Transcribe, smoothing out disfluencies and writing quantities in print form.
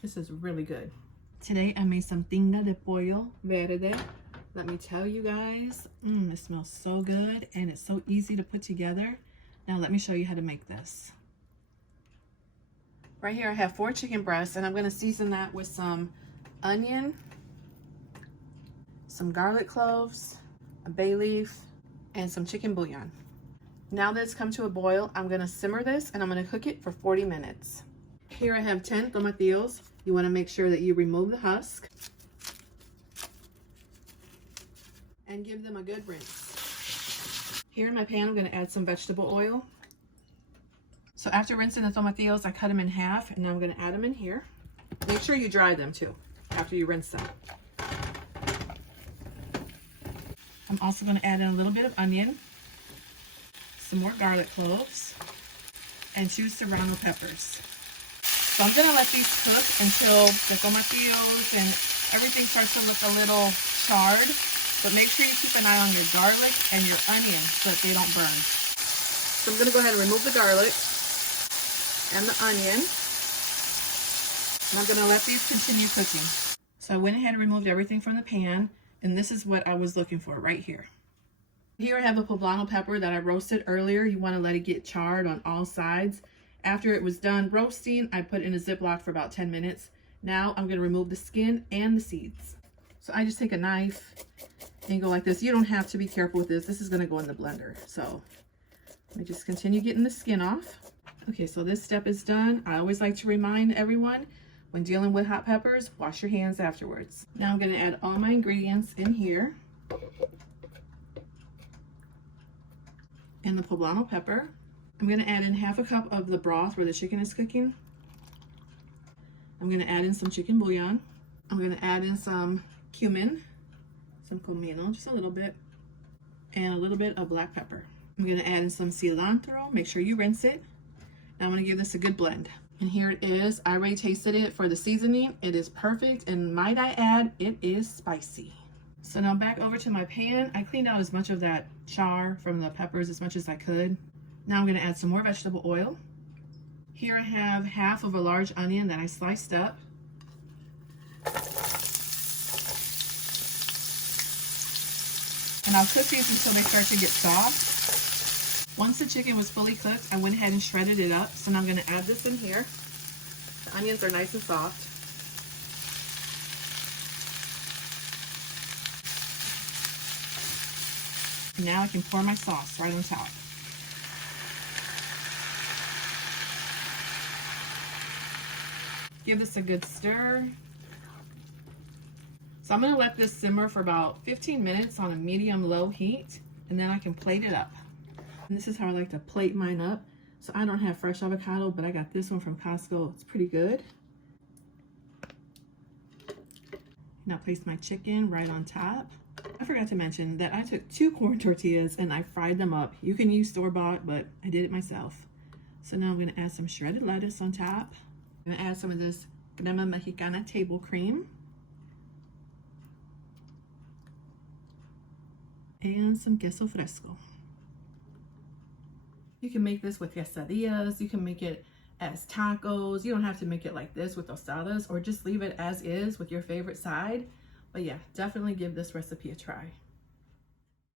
This is really good. Today I made some Tinga de Pollo Verde. Let me tell you guys, it smells so good and it's so easy to put together. Now let me show you how to make this. Right here I have 4 chicken breasts and I'm going to season that with some onion, some garlic cloves, a bay leaf, and some chicken bouillon. Now that it's come to a boil, I'm going to simmer this and I'm going to cook it for 40 minutes. Here I have 10 tomatillos. You want to make sure that you remove the husk and give them a good rinse. Here in my pan, I'm going to add some vegetable oil. So after rinsing the tomatillos, I cut them in half and now I'm going to add them in here. Make sure you dry them too after you rinse them. I'm also going to add in a little bit of onion, some more garlic cloves, and 2 serrano peppers. So I'm going to let these cook until the tomatillos and everything starts to look a little charred. But make sure you keep an eye on your garlic and your onion so that they don't burn. So I'm going to go ahead and remove the garlic and the onion. And I'm going to let these continue cooking. So I went ahead and removed everything from the pan. And this is what I was looking for right here. Here I have a poblano pepper that I roasted earlier. You want to let it get charred on all sides. After it was done roasting, I put it in a Ziploc for about 10 minutes. Now I'm going to remove the skin and the seeds. So I just take a knife and go like this. You don't have to be careful with this. This is going to go in the blender. So let me just continue getting the skin off. Okay, so this step is done. I always like to remind everyone, when dealing with hot peppers, wash your hands afterwards. Now I'm going to add all my ingredients in here. And the poblano pepper. I'm going to add in half a cup of the broth where the chicken is cooking. I'm going to add in some chicken bouillon. I'm going to add in some cumin, some comino, just a little bit, and a little bit of black pepper. I'm going to add in some cilantro. Make sure you rinse it. Now I'm going to give this a good blend. And here it is. I already tasted it for the seasoning. It is perfect, and might I add, it is spicy. So now back over to my pan. I cleaned out as much of that char from the peppers as much as I could. Now I'm going to add some more vegetable oil. Here I have half of a large onion that I sliced up. And I'll cook these until they start to get soft. Once the chicken was fully cooked, I went ahead and shredded it up. So now I'm going to add this in here. The onions are nice and soft. And now I can pour my sauce right on top. Give this a good stir. So I'm going to let this simmer for about 15 minutes on a medium-low heat, and then I can plate it up. And this is how I like to plate mine up. So I don't have fresh avocado, but I got this one from Costco. It's pretty good. Now place my chicken right on top. I forgot to mention that I took 2 corn tortillas and I fried them up. You can use store-bought, but I did it myself. So now I'm going to add some shredded lettuce on top. I'm going to add some of this crema mexicana table cream. And some queso fresco. You can make this with quesadillas. You can make it as tacos. You don't have to make it like this with tostadas, or just leave it as is with your favorite side. But yeah, definitely give this recipe a try.